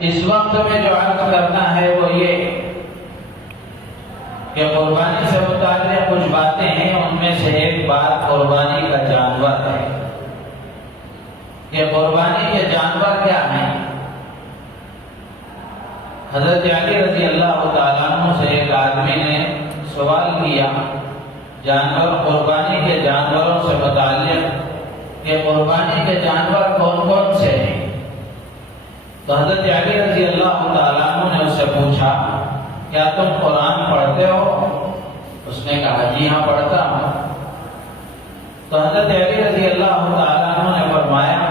اس وقت میں جو عرض کرنا ہے وہ یہ کہ قربانی سے متعلق کچھ باتیں ہیں، ان میں سے ایک بات قربانی کا جانور ہے کہ قربانی کے جانور کیا ہیں۔ حضرت علی رضی اللہ تعالیٰ عنہ سے ایک آدمی نے سوال کیا جانور قربانی کے جانوروں سے متعلق کہ قربانی کے جانور کون کون سے ہیں۔ تو حضرت علی رضی اللہ تعالیٰ عنہ نے اس سے پوچھا کیا تم قرآن پڑھتے ہو؟ اس نے کہا جی ہاں پڑھتا ہوں۔ تو حضرت علی رضی اللہ تعالیٰ عنہ نے فرمایا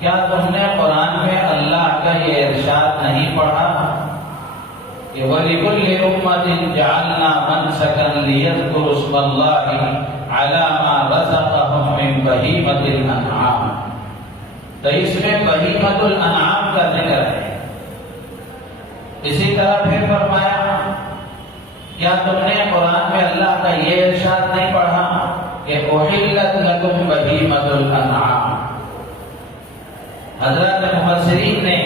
کیا تم نے قرآن میں اللہ کا یہ ارشاد نہیں پڑھا کہ وَلِكُلِّ أُمَّةٍ جَعَلْنَا مَنْسَكًا لِيَذْكُرُوا اسْمَ اللَّهِ عَلَى مَا رَزَقَهُم مِّن بَهِيمَةِ الْأَنْعَامِ۔ تو اس میں بہیمۃ الانعام کا ذکر ہے۔ اسی طرح پھر فرمایا کیا تم نے قرآن میں اللہ کا یہ ارشاد نہیں پڑھا کہ أُحِلَّتْ لَكُمْ بَهِيمَةُ الْأَنْعَامِ۔ حضرت مفسرین نے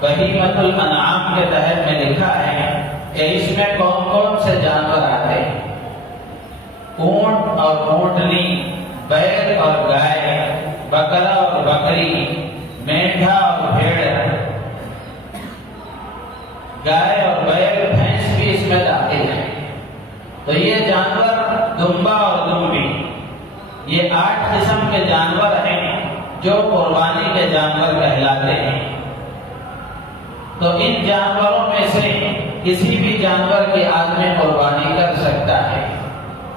بہیمۃ الانعام کے تحت میں لکھا ہے کہ اس میں کون کون سے جانور آتے ہیں؟ اونٹ اور اونٹنی، بیل اور گائے، بکرا اور بکری، مینڈھا اور بھیڑ، گائے اور بیل، بھینس بھی اس میں داخل ہے۔ تو یہ جانور دمبا اور دمبی، یہ 8 قسم کے جانور ہیں جو قربانی کے جانور کہلاتے ہیں۔ تو ان جانوروں میں سے کسی بھی جانور کی آدمی قربانی کر سکتا ہے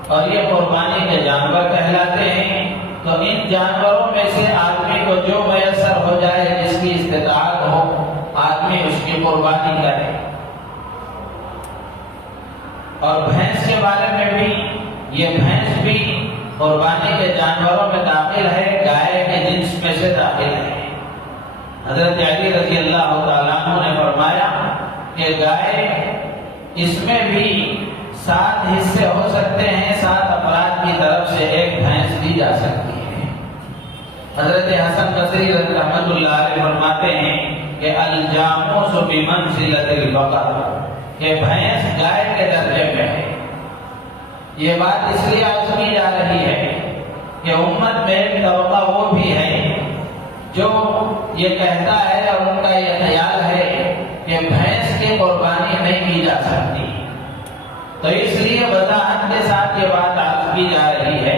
اور یہ قربانی کے جانور کہلاتے ہیں۔ تو ان جانوروں میں سے آدمی کو جو میسر ہو جائے، جس کی استطاعت ہو، آدمی اس کی قربانی کرے۔ اور بھینس کے بارے میں بھی، یہ بھینس بھی قربانی کے جانوروں میں داخل ہے، گائے کے جنس میں سے داخل ہے۔ حضرت علی رضی اللہ تعالیٰ عنہ نے فرمایا کہ گائے اس میں بھی 7 حصے ہو سکتے ہیں، 7 افراد کی طرف سے ایک بھینس دی جا سکتی ہے۔ حضرت حسن بصری رحمۃ اللہ علیہ فرماتے ہیں کہ الجاموس بمنزلۃ البقر، کہ بھینس گائے کے درجے میں ہے۔ یہ بات اس لیے عرض کی جا رہی ہے کہ امت میں ایک طبقہ وہ بھی ہے جو یہ کہتا ہے اور ان کا یہ خیال ہے کہ بھینس کی قربانی نہیں کی جا سکتی۔ تو اس لیے وضاحت کے ساتھ یہ بات عرض کی جا رہی ہے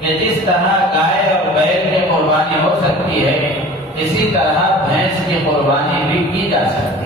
کہ جس طرح گائے اور بیل کی قربانی ہو سکتی ہے، اسی طرح بھینس کی قربانی بھی کی جا سکتی ہے۔